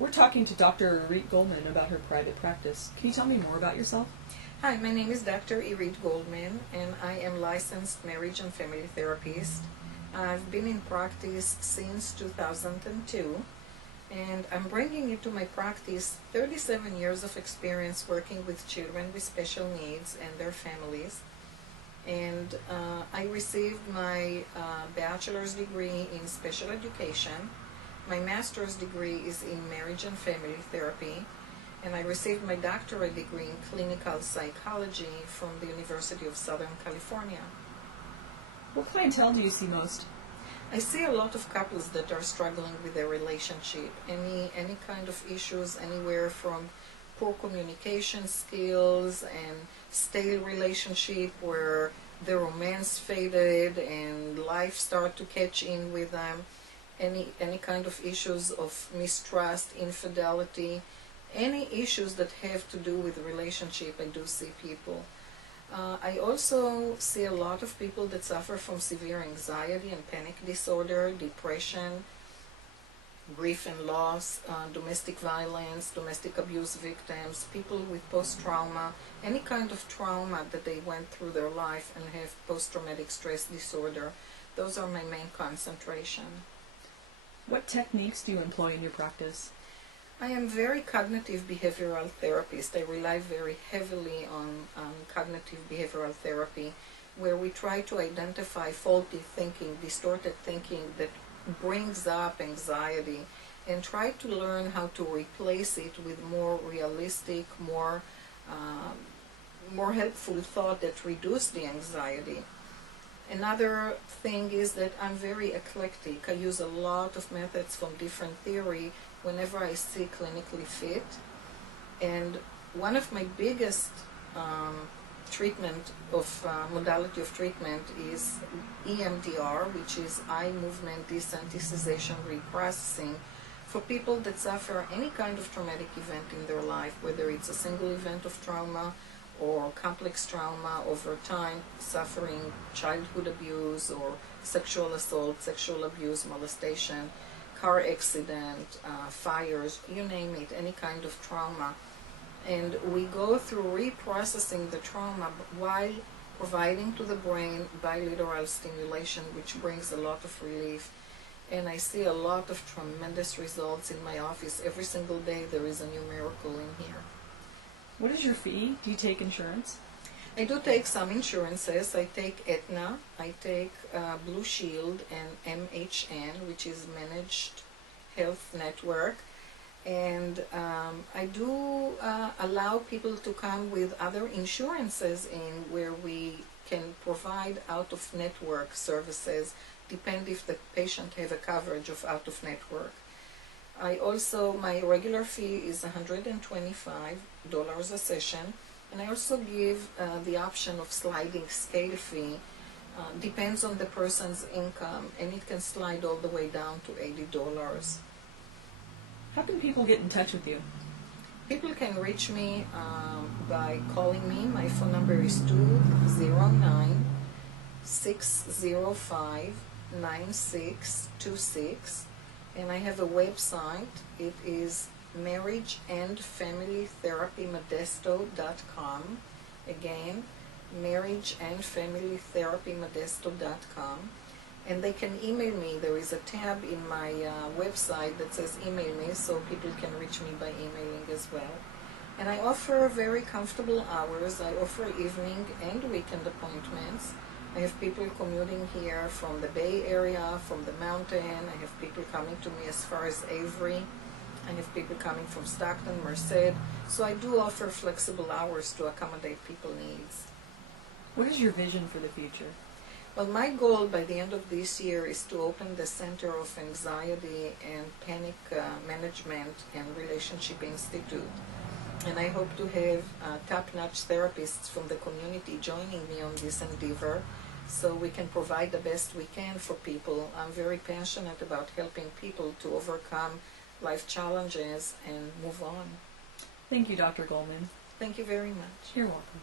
We're talking to Dr. Irit Goldman about her private practice. Can you tell me more about yourself? Hi, my name is Dr. Irit Goldman, and I am licensed marriage and family therapist. I've been in practice since 2002, and I'm bringing into my practice 37 years of experience working with children with special needs and their families. And I received my bachelor's degree in special education. My master's degree is in marriage and family therapy, and I received my doctorate degree in clinical psychology from the University of Southern California. What clientele do you see most? I see a lot of couples that are struggling with their relationship, any kind of issues, anywhere from poor communication skills and stale relationship where the romance faded and life started to catch in with them, any kind of issues of mistrust, infidelity, any issues that have to do with the relationship. I do see people. I also see a lot of people that suffer from severe anxiety and panic disorder, depression, grief and loss, domestic violence, domestic abuse victims, people with post-trauma, any kind of trauma that they went through their life and have post-traumatic stress disorder. Those are my main concentration. What techniques do you employ in your practice? I am very cognitive behavioral therapist. I rely very heavily on cognitive behavioral therapy, where we try to identify faulty thinking, distorted thinking that brings up anxiety, and try to learn how to replace it with more realistic, more helpful thought that reduce the anxiety. Another thing is that I'm very eclectic. I use a lot of methods from different theory whenever I see clinically fit. And one of my biggest modality of treatment is EMDR, which is eye movement desensitization reprocessing, for people that suffer any kind of traumatic event in their life, whether it's a single event of trauma or complex trauma over time, suffering childhood abuse or sexual assault, sexual abuse, molestation, car accident, fires, you name it, any kind of trauma. And we go through reprocessing the trauma while providing to the brain bilateral stimulation, which brings a lot of relief. And I see a lot of tremendous results in my office. Every single day there is a new miracle in here. What is your fee? Do you take insurance? I do take some insurances. I take Aetna, I take Blue Shield and MHN, which is Managed Health Network. And I do allow people to come with other insurances in where we can provide out-of-network services, depend if the patient have a coverage of out-of-network. My regular fee is $125 a session, and I also give the option of sliding scale fee. Depends on the person's income, and it can slide all the way down to $80. How can people get in touch with you? People can reach me by calling me. My phone number is 209-605-9626. And I have a website. It is marriageandfamilytherapymodesto.com. Again, marriageandfamilytherapymodesto.com. And they can email me. There is a tab in my website that says email me, so people can reach me by emailing as well. And I offer very comfortable hours. I offer evening and weekend appointments. I have people commuting here from the Bay Area, from the mountain. I have people coming to me as far as Avery. I have people coming from Stockton, Merced. So I do offer flexible hours to accommodate people's needs. What is your vision for the future? Well, my goal by the end of this year is to open the Center of Anxiety and Panic Management and Relationship Institute. And I hope to have top-notch therapists from the community joining me on this endeavor so we can provide the best we can for people. I'm very passionate about helping people to overcome life challenges and move on. Thank you, Dr. Goldman. Thank you very much. You're welcome.